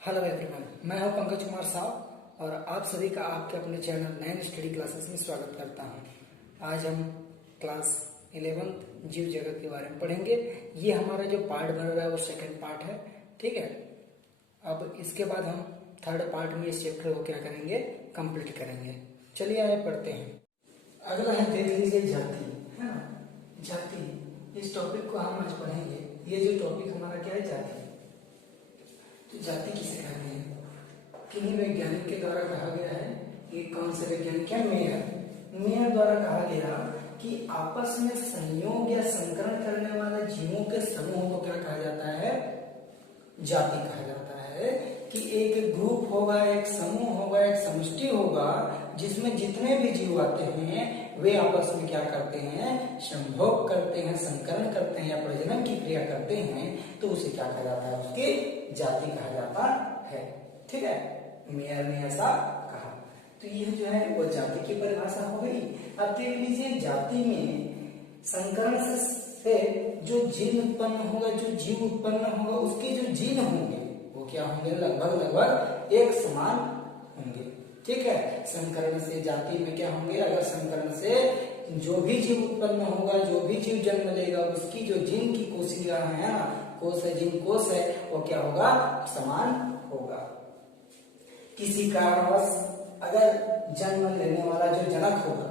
Hello everyone, मैं हूं पंकज कुमार साव और आप सभी का आपके अपने चैनल नैन स्टडी क्लासेस में स्वागत करता हूं। आज हम क्लास 11th जीव जगत के बारे में पढ़ेंगे। ये हमारा जो पार्ट बन रहा है वो सेकंड पार्ट है, ठीक है। अब इसके बाद हम थर्ड पार्ट में इस चैप्टर को क्या करेंगे, कंप्लीट करेंगे। चलिए आगे पढ़ते हैं। अगला है, देख लीजिए जाति, है ना। जाति, इस टॉपिक को हम आज पढ़ेंगे। ये जो टॉपिक हमारा क्या है, जाति। तो जाति किसे कहते हैं? किन्हीं वैज्ञानिक के द्वारा कहा गया है, ये कौन से वैज्ञानिक है, मेयर द्वारा कहा गया कि आपस में संयोग या संकरण करने वाले जीवों के समूह को क्या कहा जाता है, जाति कहा जाता है। कि एक ग्रुप होगा, एक समूह होगा, एक समष्टि होगा, जिसमें जितने भी जीव आते हैं वे आपस में क्या करते हैं, संभोग करते हैं, संकरण करते हैं या प्रजनन की क्रिया करते हैं, तो उसे क्या कहा जाता है, उसकी जाति कहा जाता है। ठीक है, मेयर ने ऐसा कहा। तो यह जो है वो जाति की परिभाषा हो गई। अब देख लीजिए, जाति में संकरण से जो जीन उत्पन्न होगा, जो जीव उत्पन्न होगा, उसके जो जीन होंगे वो क्या होंगे, लगभग एक समान होंगे। ठीक है, संकरण से जाति में क्या होंगे, अगर संकरण से जो भी जीव उत्पन्न होगा, जो भी जीव जन्म लेगा, उसकी जो जीन की कोशिका है ना, कोश है, जीन कोश है, वो क्या होगा, समान होगा। किसी कारणवश अगर जन्म लेने वाला जो जनक होगा,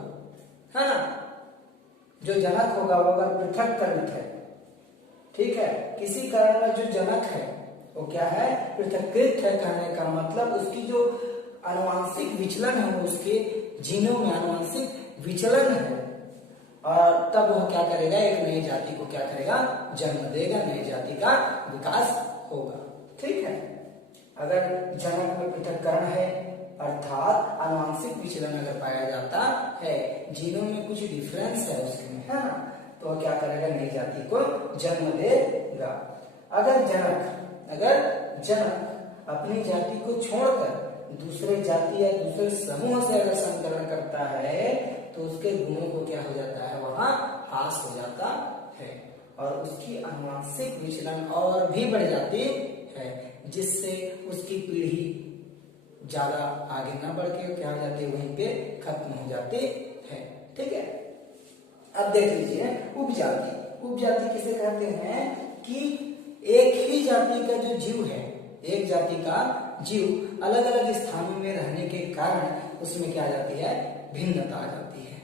है ना, जो जनक होगा वो अगर पृथक्कृत है, ठीक है, किसी कारण जो जनक है वो क्या है, पृथक्कृत है। कहने का मतलब उसकी जो आनुवांशिक विचलन है, उसके जीनों में आनुवांशिक विचलन है, और तब वह क्या करेगा, एक नई जाति को क्या करेगा, जन्म देगा, नई जाति का विकास होगा। ठीक है, अगर जनक में पृथक्करण है अर्थात आनुवांशिक विचलन अगर पाया जाता है, जीनों में कुछ डिफरेंस है उसमें, है ना, तो क्या करेगा, नई जाति को जन्म देगा। अगर जनक अपनी जाति को छोड़कर दूसरे जाति या दूसरे समूह से अगर संकरण करता है तो उसके गुणों को क्या हो जाता है, वहां ह्रास हो जाता है और उसकी आनुवांशिक विचलन और भी बढ़ जाती है, जिससे उसकी पीढ़ी ज्यादा आगे ना बढ़ के क्या हो जाती है, वहीं पे खत्म हो जाती है। ठीक है, अब देख लीजिए उपजाति। उपजाति किसे कहते हैं कि एक ही जाति का जो जीव है, एक जाति का जीव अलग अलग स्थानों में रहने के कारण उसमें क्या आ जाती है, भिन्नता आ जाती है।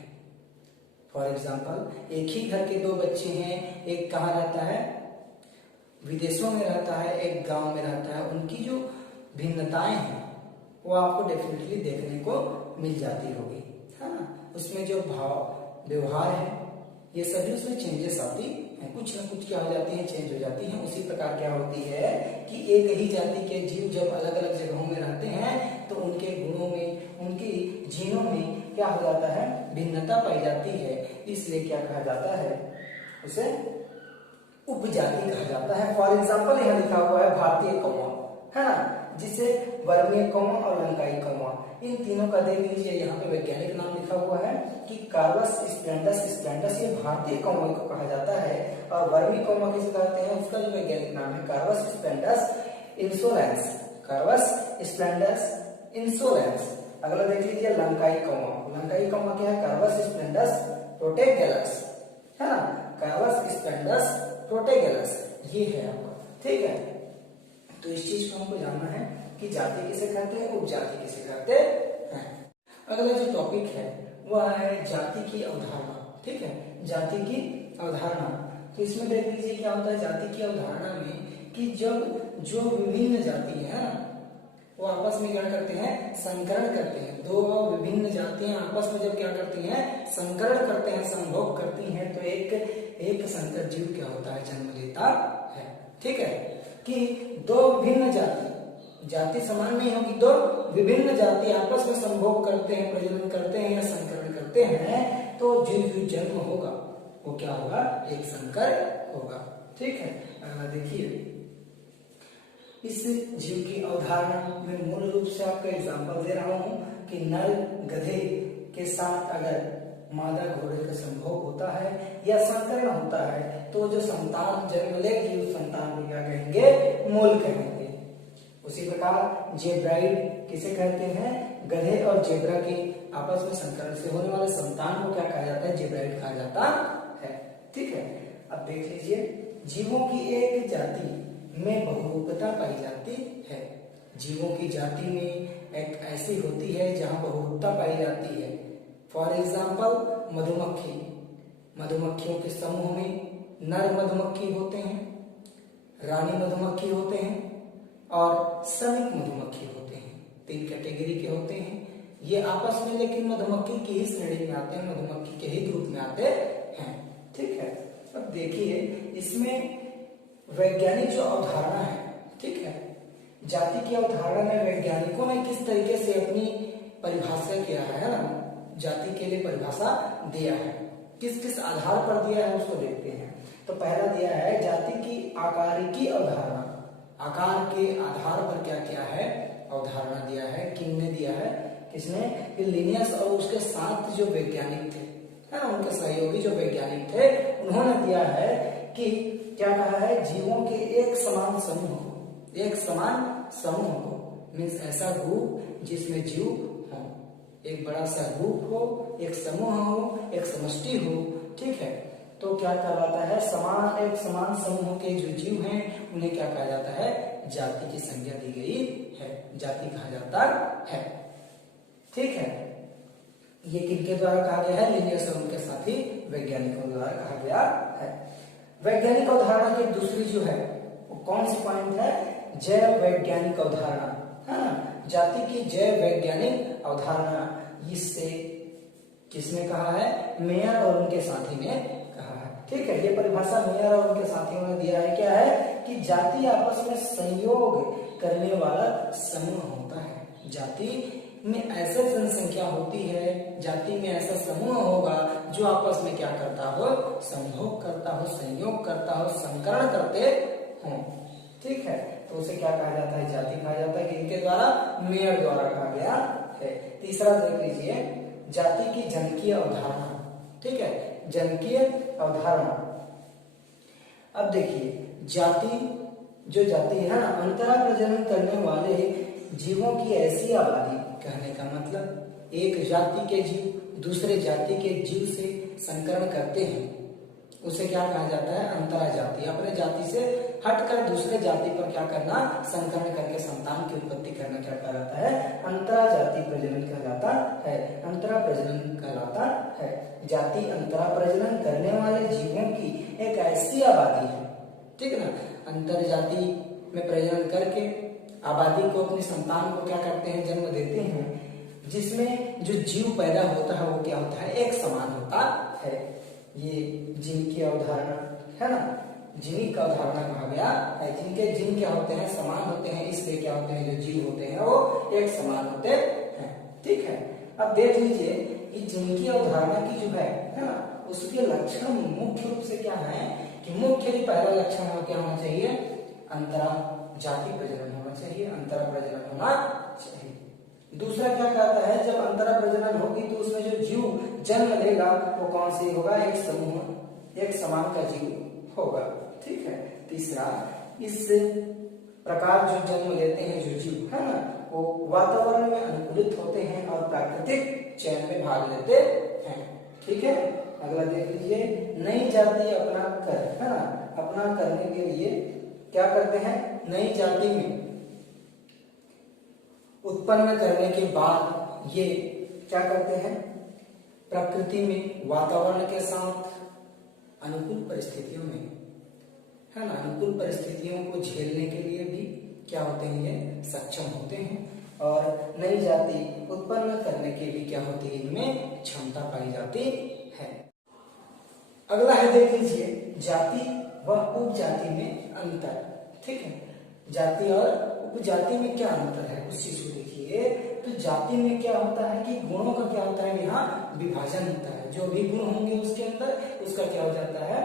फॉर एग्जाम्पल, एक ही घर के दो बच्चे हैं, एक कहाँ रहता है, विदेशों में रहता है, एक गांव में रहता है, उनकी जो भिन्नताएं हैं वो आपको डेफिनेटली देखने को मिल जाती होगी, है ना। उसमें जो भाव व्यवहार है ये सभी उसमें चेंजेस आती हैं, कुछ ना कुछ क्या हो जाती है, चेंज हो जाती हैं। उसी प्रकार क्या होती है कि एक ही जाति के जीव जब अलग अलग जगहों में रहते हैं तो उनके गुणों में, उनकी जीनों में क्या हो जाता है, भिन्नता पाई जाती है। इसलिए क्या कहा जाता है, उसे उपजाति कहा जाता है। फॉर एग्जाम्पल यहाँ लिखा हुआ है भारतीय कौवा, है ना, जिसे वर्मीय कौवा और लंकाई कौवा, इन तीनों का देख लीजिए, यहाँ पे वैज्ञानिक नाम लिखा हुआ है कि कार्वस स्प्लेंडस, ये भारतीय कौवा को कहा जाता है। और वर्मी कौवा किसे कहते हैं, उसका जो वैज्ञानिक नाम है कार्वस स्प्लेंडस इंसोलेंस। अगला देख लीजिए लंकाई कौवा। लंकाई कौवा क्या है, कार्वस स्प्लेंडस प्रोटेगेलस, है ना, कार्वस स्प्लेंडस प्रोटेगेलस, ये है आपका। ठीक है, तो इस चीज को हमको जानना है कि जाति किसे कहते हैं, उपजाति किसे कहते हैं। अगला जो टॉपिक है वह है जाति की अवधारणा। ठीक है, जाति की अवधारणा। तो इसमें देख लीजिए क्या होता है जाति की अवधारणा में कि जब जो विभिन्न जाति है वो आपस में क्या करते हैं, संकरण करते हैं। दो विभिन्न जातियां आपस में जब क्या करती हैं, संकरण करते हैं, संभोग करती हैं, तो एक संकर जीव क्या होता है, जन्म लेता है। ठीक है, कि दो विभिन्न जाति समान नहीं होगी, दो विभिन्न जाति आपस में संभोग करते हैं, प्रजनन करते हैं या संकरण करते हैं, तो जो जन्म होगा वो क्या होगा, एक संकर होगा। ठीक है, देखिए इस जीव की अवधारणा में मूल रूप से आपका एग्जाम्पल दे रहा हूं कि नर गधे के साथ अगर मादा घोड़े का संभोग होता है या संकरण होता है तो जो संतान जन्म लेगी उस संतान को क्या कहेंगे, मूल कहेंगे। उसी प्रकार जेब्राइड किसे कहते हैं? गधे और जेब्रा के आपस में संकरण से होने वाले संतान को क्या कहा जाता है? जेब्राइड कहा जाता है। ठीक है, अब देख लीजिए, जीवों की एक जाति में बहुरूपता पाई जाती है। जीवों की जाति में एक ऐसी होती है जहां बहुरूपता पाई जाती है। फॉर एग्जाम्पल मधुमक्खी, मधुमक्खियों के समूह में नर मधुमक्खी होते हैं, रानी मधुमक्खी होते हैं और श्रमिक मधुमक्खी होते हैं। 3 कैटेगरी के होते हैं ये आपस में, लेकिन मधुमक्खी की ही श्रेणी में आते हैं, मधुमक्खी के ही ग्रुप में आते हैं। ठीक है, अब देखिए इसमें वैज्ञानिक जो अवधारणा है, ठीक है, जाति की अवधारणा में वैज्ञानिकों ने किस तरीके से अपनी परिभाषा किया है ना, जाति के लिए परिभाषा दिया है, किस किस आधार पर दिया है उसको देखते हैं। तो पहला दिया है जाति की आकारिकी अवधारणा। आकार के आधार पर क्या क्या है अवधारणा दिया है, किसने दिया है? किसने? लिनियस और उसके साथ जो वैज्ञानिक थे, है ना, उनके सहयोगी जो वैज्ञानिक थे, उन्होंने दिया है कि क्या कहा है? जीवों के एक समान समूह को, एक समान समूह को, मीन्स ऐसा ग्रुप जिसमें जीव हो, एक बड़ा सा ग्रुप हो, एक समूह हो, एक समष्टि हो। ठीक है, तो क्या कहलाता है? समान, एक समान समूह के जो जीव हैं उन्हें क्या कहा जाता है? जाति की संज्ञा दी गई है, जाति कहा जाता है। ठीक है, ये किनके द्वारा कहा गया है? लिनियस और उनके साथी वैज्ञानिकों द्वारा कहा गया है। वैज्ञानिक अवधारणा की दूसरी जो है वो कौन सी पॉइंट है? जैव वैज्ञानिक अवधारणा, है ना, जाति की जैव वैज्ञानिक अवधारणा। इससे किसने कहा है? मेयर और उनके साथी ने कहा है। ठीक है, ये परिभाषा मेयर और उनके साथियों ने दिया है। क्या है कि जाति आपस में संयोग करने वाला समूह होता है। जाति में ऐसे जनसंख्या होती है, जाति में ऐसा समूह होगा जो आपस में क्या करता हो? संभोग करता हो, संयोग करता हो, संकरण करते हो। ठीक है, तो उसे क्या कहा जाता है? जाति कहा जाता है। किनके द्वारा? मेयर द्वारा कहा गया है। तीसरा देख लीजिए, जाति की जनकीय अवधारणा। ठीक है, जनकीय अवधारणा। अब देखिए, जाति जो जाति है ना, अंतरा प्रजनन करने वाले जीवों की ऐसी आबादी, कहने का मतलब एक जाति के जीव दूसरे जाति के जीव से संकरण करते हैं, उसे क्या कहा जाता है? अंतरा जाति। अपने जाति से हटकर दूसरे जाति पर क्या करना? संकरण करके संतान की उत्पत्ति करना क्या कहलाता है? अंतरा जाति प्रजनन कहलाता है, अंतरा प्रजनन कहलाता है। जाति अंतरा प्रजनन करने वाले जीवों की एक ऐसी आबादी है, ठीक है ना, अंतर जाति में प्रजनन करके आबादी को, अपनी संतान को क्या करते हैं? जन्म देते हैं, जिसमें जो जीव पैदा होता है वो क्या होता है? एक समान होता है। ये जीन की अवधारणा है ना, जीनिक अवधारणा कहा गया है। जिनके जीन क्या होते हैं? समान होते हैं, इसलिए क्या होते हैं? जो जीव होते हैं वो एक समान होते हैं। ठीक है, अब देख लीजिए, ये जीन की अवधारणा की जो है ना, उसके लक्षण मुख्य रूप से क्या है कि मुख्य पहला लक्षण क्या होना चाहिए? अंतरा जाति प्रजनन होना चाहिए, अंतरा प्रजनन होना चाहिए। दूसरा क्या कहता है? जब अंतरा प्रजनन होगी तो उसमें जो जीव जन्म लेगा वो कौन से होगा? एक समूह, एक समान का जीव होगा। ठीक है, तीसरा, इस प्रकार जो जन्म लेते हैं जो जीव है ना, वो वातावरण में अनुकूलित होते हैं और प्राकृतिक चयन में भाग लेते हैं। ठीक है, अगला देख लीजिए, नई जाति अपना कर, है ना, अपना करने के लिए क्या करते हैं? नई जाति में उत्पन्न करने के बाद ये क्या करते हैं? प्रकृति में, वातावरण के साथ अनुकूल परिस्थितियों में, है ना, अनुकूल परिस्थितियों को झेलने के लिए भी क्या होते हैं? ये सक्षम होते हैं और नई जाति उत्पन्न करने के लिए क्या होती है? इनमें क्षमता पाई जाती है। अगला है, देख लीजिए, जाति व उपजाति में अंतर। ठीक है, जाति और उपजाति में क्या अंतर है उस चीज को देखिए। तो जाति में क्या होता है कि गुणों का क्या होता है? यहाँ विभाजन होता है। जो भी गुण होंगे उसके अंदर उसका क्या हो जाता है?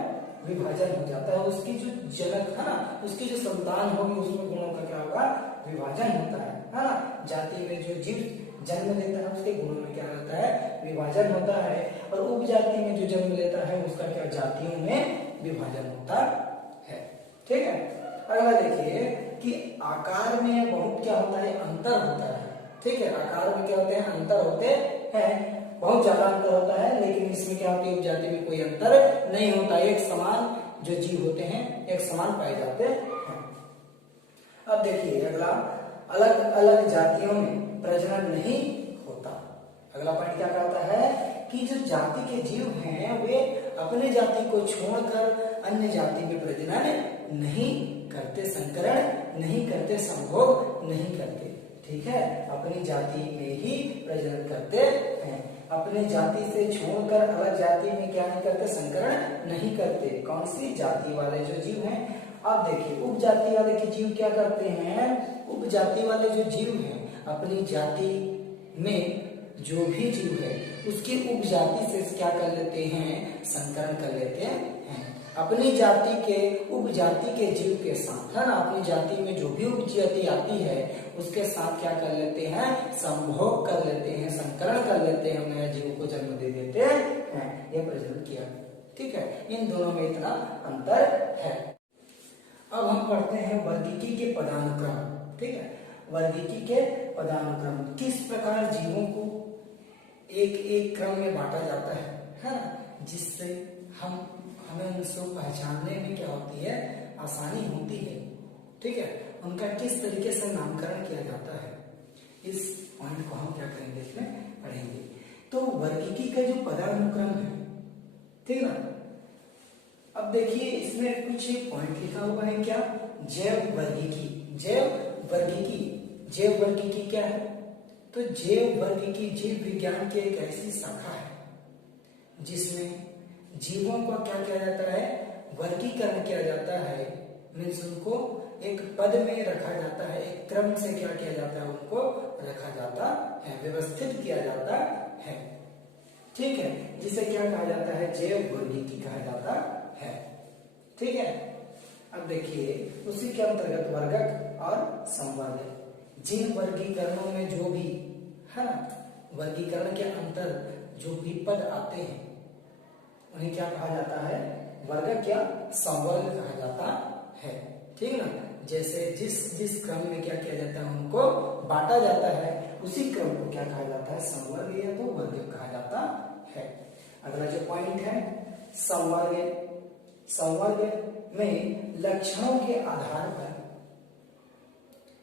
विभाजन हो जाता है। उसकी जो जनक है ना, उसकी जो संतान होगी उसमें गुणों का क्या होगा? विभाजन होता है ना। जाति में जो जीव जन्म लेता है उसके गुणों में क्या होता है? विभाजन होता है। और उपजाति में जो जन्म लेता है उसका क्या? जातियों में विभाजन होता है। ठीक है, अगला देखिए, कि आकार में बहुत क्या होता है, अंतर होता है। ठीक है, आकार में क्या होते हैं, अंतर होते हैं, बहुत ज्यादा अंतर होता है, लेकिन इसमें क्या होती है, उपजाति में कोई अंतर नहीं होता, एक समान जो जीव होते हैं एक समान पाए जाते हैं। अब देखिए अगला, अलग अलग जातियों में प्रजनन नहीं होता। अगला पॉइंट क्या कहता है कि जो जाति के जीव हैं वे अपने जाति को छोड़कर अन्य जाति में प्रजनन नहीं करते, संकरण नहीं करते, संभोग नहीं करते। ठीक है, अपनी जाति में ही प्रजनन करते हैं, अपने जाति से छोड़कर अलग जाति में क्या नहीं करते, संकरण नहीं करते। कौन सी जाति वाले जो जीव हैं। अब देखिए उपजाति वाले के जीव क्या करते हैं, उपजाति वाले जो जीव हैं अपनी जाति में जो भी जीव है उसकी उपजाति से क्या कर लेते हैं, संकरण कर लेते हैं। अपनी जाति के उपजाति के जीव के साथ, है ना, अपनी जाति में जो भी उपजाति आती है उसके साथ क्या कर लेते हैं, संभोग कर लेते हैं, संकरण कर लेते हैं, नए जीव को जन्म दे देते हैं, यह प्रजनन किया। ठीक है, इन दोनों में इतना अंतर है। अब हम पढ़ते हैं वर्गीकी के पदानुक्रम। ठीक है, वर्गीकी के पदानुक्रम, किस प्रकार जीवों को एक एक क्रम में बांटा जाता है ना, जिससे हमें उनको पहचानने में क्या होती है, आसानी होती है। ठीक है, उनका किस तरीके से नामकरण किया जाता है, इस पॉइंट को हम क्या करेंगे, इसमें पढ़ेंगे। तो वर्गीकी का जो पदानुक्रम है, ठीक है ना, अब देखिए इसमें कुछ पॉइंट लिखा हुआ है, क्या, जैव वर्गीकी। जैव वर्गीकी, जैव वर्गीकी क्या है, तो जैव वर्गीकी जीव विज्ञान की एक ऐसी शाखा है जिसमें जीवों को क्या किया जाता है, वर्गीकरण किया जाता है, मीन्स उनको एक पद में रखा जाता है, एक क्रम से क्या किया जाता है, उनको रखा जाता है, व्यवस्थित किया जाता है। ठीक है, जिसे क्या कहा जाता है, जैव वर्गीकी कहा जाता है। ठीक है, अब देखिए उसी के अंतर्गत वर्गक और संवर्ग, जिन वर्गीकरणों में जो भी, है ना, वर्गीकरण के अंतर जो भी पद आते हैं उन्हें क्या कहा जाता है, वर्गक या संवर्ग कहा जाता है। ठीक है ना, जैसे जिस जिस क्रम में क्या किया जाता है उनको बांटा जाता है, उसी क्रम को क्या कहा जाता है, संवर्ग या तो वर्गक कहा जाता है। अगला जो पॉइंट है संवर्ग, संवर्ग में लक्षणों के आधार पर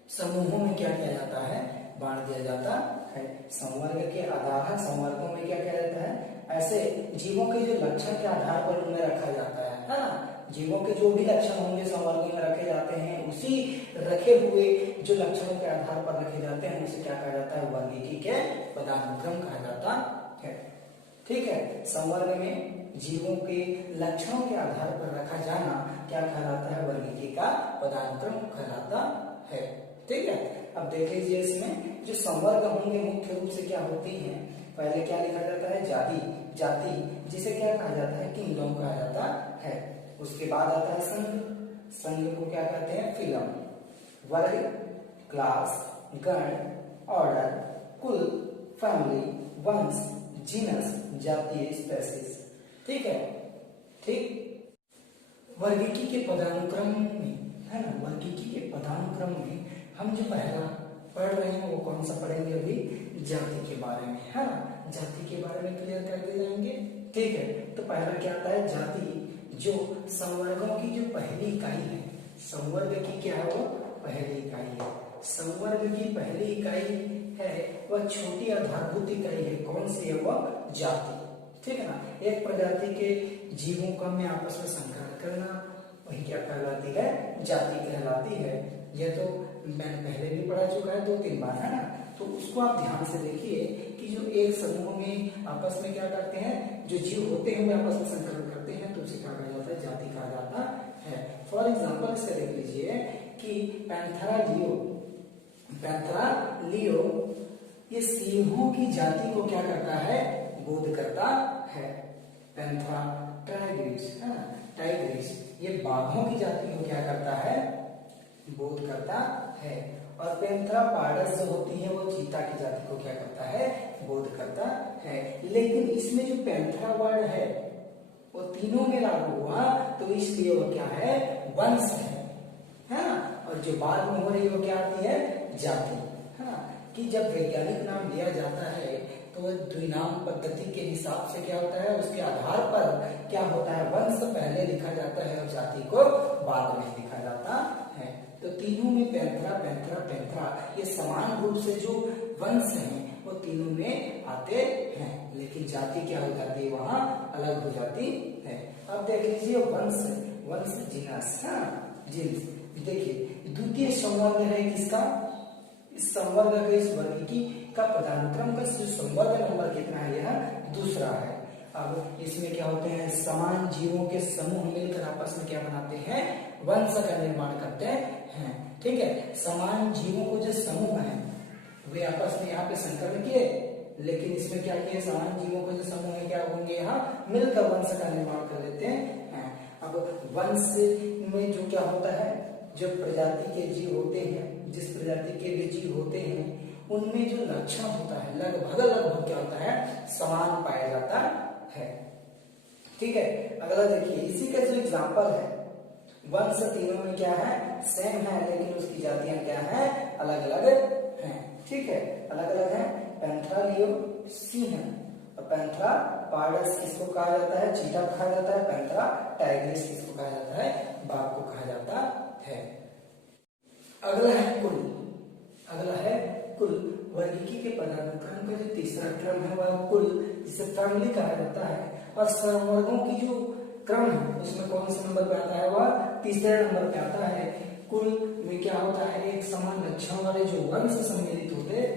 समूहों में क्या किया जाता है, बांट दिया जाता है। संवर्ग के आधार, संवर्गों में क्या किया जाता है, ऐसे जीवों के जो लक्षण के आधार पर उनमें रखा जाता है ना, जीवों के जो भी लक्षण होंगे संवर्गों में रखे जाते हैं, उसी रखे हुए जो लक्षणों के आधार पर रखे जाते हैं उसे क्या कहा जाता है, वर्गीकी के पदानुक्रम कहा जाता है। ठीक है, संवर्ग में जीवों के लक्षणों के आधार पर रखा जाना क्या कहलाता है, वर्गीकी का पदानुक्रम कहलाता है। ठीक है, अब देख लीजिए इसमें जो संवर्ग होंगे मुख्य रूप से क्या होती हैं, पहले क्या लिखा जाता है, जाति, जाति जिसे क्या कहा जाता है, किंगडम कहा जाता है। उसके बाद आता है संघ, संघ को क्या कहते हैं, फिलम, वर्ग, क्लास, गण, ऑर्डर, कुल, फैमिली, वंश, जीनस, जातीय, स्पेसीज। ठीक है, ठीक, वर्गीकी के पदानुक्रम में, है ना, वर्गीकी के पदानुक्रम में हम जो पहला पढ़ रहे हैं वो कौन सा पढ़ेंगे, अभी जाति के बारे में, है ना, जाति के बारे में क्लियर करते जाएंगे। ठीक है, तो पहला क्या आता है, जाति, जो संवर्गों की जो पहली इकाई है, संवर्ग की क्या है, वो पहली इकाई है। संवर्ग की पहली इकाई है वह छोटी आधारभूत इकाई है, कौन सी है, वह जाति। ठीक है ना, एक प्रजाति के जीवों का में आपस में संकरण करना, वही क्या कहलाती है, जाति कहलाती है। यह तो मैंने पहले भी पढ़ा चुका है 2-3 बार, है ना, तो उसको आप ध्यान से देखिए कि जो एक समूह में आपस में क्या करते हैं, जो जीव होते हैं वे आपस में संकरण करते हैं, तो उसे क्या कहा जाता है, जाति कहा जाता है। फॉर एग्जाम्पल से देख लीजिए कि पैंथेरा लियो, पैंथेरा लियो ये सिंहों की जाति को क्या करता है, बोध करता है। पैंथेरा टाइग्रिस, है ना, टाइग्रिस ये बाघों की जाति को क्या करता है, बोध करता है। और पैंथेरा पार्डस जो होती है वो चीता की जाति को क्या करता है, बोध करता है। लेकिन इसमें जो पैंथेरा वर्ड है वो तीनों में लागू हुआ, तो इसलिए वो क्या है, वंश है ना, और जो बाद में हो रही है वो क्या आती है, जाति, है ना। कि जब वैज्ञानिक नाम दिया जाता है तो द्विनाम पद्धति के हिसाब से क्या होता है, उसके आधार पर क्या होता है, वंश पहले लिखा जाता है और जाति को बाद में लिखा जाता है। तो तीनों में पैंथरा पैंथरा पैंथरा ये समान रूप से जो वंश हैं वो तीनों में आते हैं, लेकिन जाति क्या हो जाती है, वहां अलग हो जाती है। अब देख लीजिए वंश, वंश जिनस, हाँ जिन्स। देखिए द्वितीय संवर्ग है किसका, इस संवर्ग का, इस वर्गीकी का पदानुक्रम का जो संवर्ग नंबर कितना है, यह दूसरा है। अब इसमें क्या होते हैं, समान जीवों के समूह मिलकर आपस में क्या बनाते हैं, वंश का निर्माण करते हैं। ठीक है, समान जीवों को जो समूह है वे आपस में यहाँ पे संकरण किए, लेकिन इसमें क्या किए, समान जीवों को जो समूह है क्या होंगे, यहाँ मिलकर वंश का निर्माण कर लेते हैं। अब वंश में जो क्या होता है, जो प्रजाति के जीव होते हैं, जिस प्रजाति के भी जीव होते हैं उनमें जो लक्षण होता है लगभग लगभग क्या होता है, समान पाया जाता है। ठीक है, अगला देखिए, इसी का जो एग्जाम्पल है, वंश तीनों में क्या है, सेम है, लेकिन उसकी जातियां क्या है, अलग अलग हैं। ठीक है, अलग अलग है। पैंथरा लियो सिंह, और पैंथरा पार्डस किसको कहा जाता है, चीता को कहा जाता है। पैंथरा टाइग्रिस किसको कहा जाता है, बाघ को कहा जाता है। अगला है कुल, अगला है कुल। वर्गीकी के पदानुक्रम का जो तीसरा क्रम है वह कुल, जिसे फैमिली कहा जाता है। और संवर्गों की जो क्रम है उसमें कौन से नंबर पे आता है, वह तीसरे नंबर पे आता है। कुल में क्या होता है, एक समान लक्षण वाले जो वंश सम्मिलित होते हैं।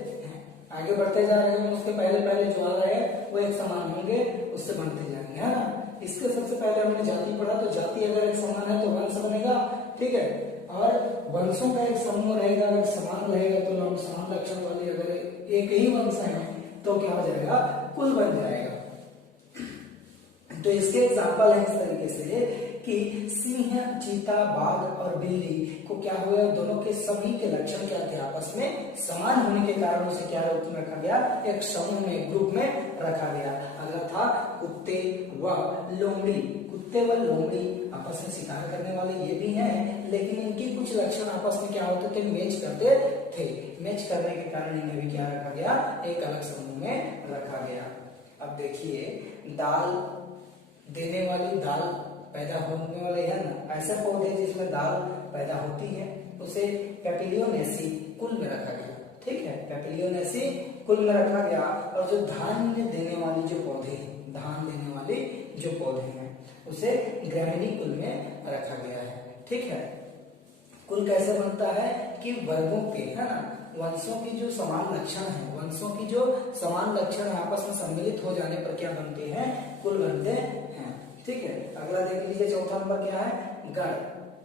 आगे बढ़ते जा रहे हैं, उसके पहले पहले जो आ रहे हैं वो एक समान होंगे, उससे बनते जाएंगे, है ना। इसके सबसे पहले हमने जाति पढ़ा, तो जाति अगर एक समान है तो वंश बनेगा। ठीक है, और वंशों का एक समूह रहेगा, अगर समान रहेगा तो नाम समान लक्षण वाले, अगर एक ही वंश है तो क्या हो जाएगा, कुल बन जाएगा। तो इसके एग्जाम्पल है इस तरीके से कि सिंह, चीता, बाघ और बिल्ली को क्या हुआ, दोनों के सभी के लक्षण क्या थे, आपस में समान होने के कारण उसे क्या रूप में रखा गया, एक समूह में, ग्रुप में रखा गया। अगला था कुत्ते व लोमड़ी। कुत्ते व लोमड़ी आपस में शिकार करने वाले ये भी हैं, लेकिन इनके कुछ लक्षण आपस में क्या होते थे, मैच करते थे। मैच करने के कारण इन्हें भी क्या रखा गया, एक अलग समूह में रखा गया। अब देखिए, दाल देने वाली, दाल पैदा होने वाले है ना, ऐसे पौधे जिसमें दाल पैदा होती है उसे पेपिलियोनेसी कुल में रखा गया। ठीक है, पेपिलियोनेसी कुल में रखा गया। और जो धान्य देने वाली जो पौधे हैं, धान देने वाले जो पौधे हैं उसे ग्रैमिनी कुल में रखा गया है। ठीक है, कुल कैसे बनता है कि वर्गों के, है ना, वंशों की जो समान लक्षण है, वंशों की जो समान लक्षण आपस में सम्मिलित हो जाने पर क्या बनते हैं, कुल बनते हैं। ठीक है, अगला देख लीजिए, चौथा नंबर क्या है, गण।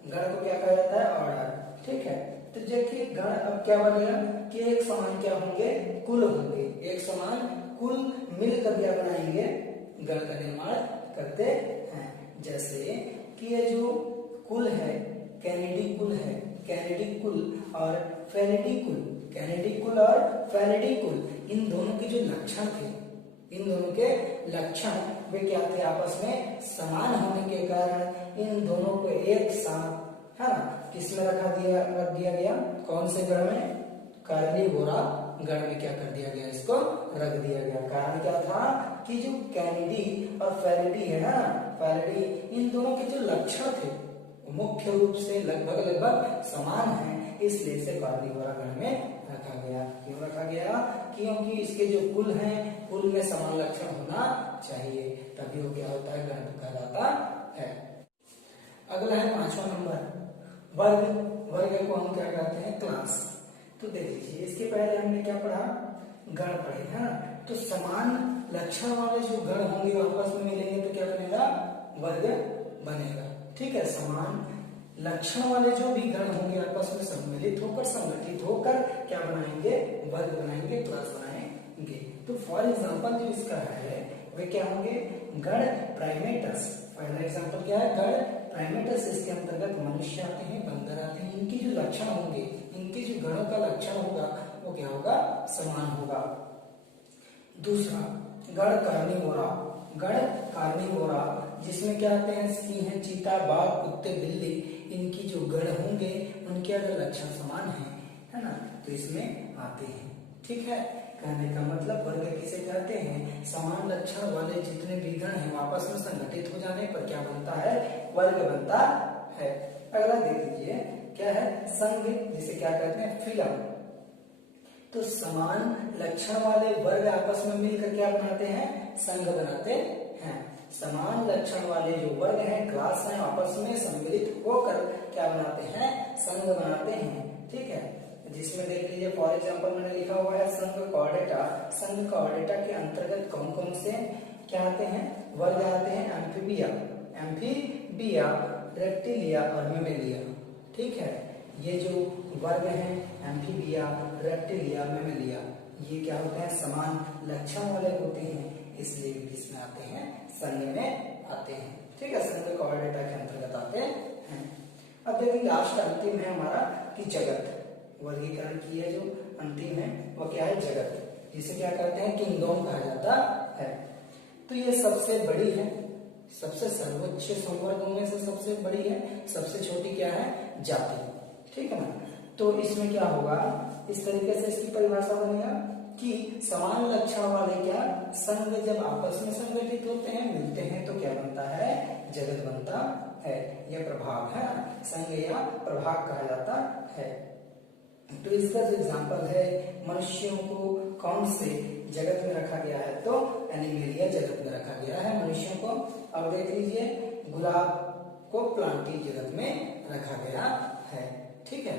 गण को क्या कहा जाता है, ऑर्डर। ठीक है, तो देखिए गण अब क्या बनेगा कि एक समान क्या होंगे, कुल होंगे। एक समान कुल मिलकर क्या बनाएंगे, गण का निर्माण करते हैं। जैसे कि ये जो कुल है, कैनेडी कुल है, कैनेडी कुल और फेलिडी कुल, कैनेडी कुल और फेलिडी कुल, इन दोनों के जो लक्षण थे, इन दोनों के लक्षण वे क्या थे, आपस में समान होने के कारण इन दोनों को एक साथ, है ना, किसमें रख दिया गया, कौन से गण में, कार्निवोरा गण में क्या कर दिया गया, इसको रख दिया गया। कारण क्या था कि जो कैनिडी और फेलिडी है ना, फेलिडी, इन दोनों के जो लक्षण थे मुख्य रूप से लगभग समान है, इसलिए इसे कार्निवोरा गण में रखा गया। क्यों रखा गया, क्योंकि इसके जो कुल हैं, कुल में समान लक्षण होना चाहिए, तभी वो क्या होता है, गण कहलाता है। अगला है पांचवा नंबर, वर्ग। वर्ग को हम क्या कहते हैं, क्लास। तो देख लीजिए, इसके पहले हमने क्या पढ़ा, गण पढ़े, है ना। तो समान लक्षण वाले जो गण होंगे आपस में मिलेंगे तो क्या बनेगा, वर्ग बनेगा। ठीक है, समान लक्षण वाले जो भी गण होंगे आपस में सम्मिलित होकर, संगठित होकर क्या बनाएंगे, वर्ग बनाएंगे, क्लास बनाएंगे। तो फॉर एग्जांपल जो इसका है वे क्या होंगे, गण प्राइमेटस। पहला एग्जांपल क्या है, गण प्राइमेटस। इसके अंतर्गत मनुष्य आते हैं, बंदर आते हैं। इनके जो लक्षण होंगे, इनके जो गणों का लक्षण होगा वो क्या होगा, समान होगा। दूसरा गण कार्निवोरा, गण कार्निवोरा, जिसमें क्या आते हैं, सिंह, चीता, बाघ, कुत्ते, बिल्ली, इनकी जो गण होंगे उनके अगर लक्षण समान है ना, तो इसमें आते हैं। ठीक है, कहने का मतलब वर्ग किसे कहते हैं, समान लक्षण वाले जितने भी गण हैं आपस में संगठित हो जाने पर क्या बनता है, वर्ग बनता है। अगला देख लीजिए क्या है, संघ, जिसे क्या कहते हैं, फिलम। तो समान लक्षण वाले वर्ग आपस में मिलकर क्या बनाते हैं, संघ बनाते हैं। समान लक्षण वाले जो वर्ग हैं, क्लास हैं, आपस में सम्मिलित होकर क्या बनाते हैं, संघ बनाते हैं। ठीक है, जिसमें देख लीजिए फॉर एग्जांपल मैंने लिखा हुआ है संघ कॉर्डेटा। संघ कॉर्डेटा के अंतर्गत कौन कौन से क्या आते हैं, वर्ग आते हैं, एम्फीबिया, रेप्टिलिया और मेमेलिया। ठीक है, ये जो वर्ग हैं एम्फीबिया, रेप्टिलिया, मेमेलिया, ये क्या होते हैं, समान लक्षण वाले होते हैं, इसलिए किसमें आते हैं, संघ में आते हैं। ठीक है, संघ कॉर्डेटा के अंतर्गत आते हैं। अब देखिए लास्ट अंतिम है हमारा कि जगत। वर्गीकरण की है जो अंतिम है वो क्या है, जगत, जिसे क्या कहते हैं, किंगडम कहा जाता है। तो ये सबसे बड़ी है, सबसे सर्वोच्च संवर्गों में से सबसे बड़ी है, सबसे छोटी क्या है, जाति। ठीक है ना, तो इसमें क्या होगा, इस तरीके से इसकी परिभाषा बनेगा कि समान लक्षण वाले क्या संघ जब आपस में संगठित होते हैं, मिलते हैं, तो क्या बनता है, जगत बनता है। यह प्रभाव है, संघ या प्रभाव कहा जाता है। तो इसका जो एग्जाम्पल है, मनुष्यों को कौन से जगत में रखा गया है, तो एनिमेलिया जगत में रखा गया है मनुष्यों को। अब देख लीजिए गुलाब को प्लांटी जगत में रखा गया है। ठीक है।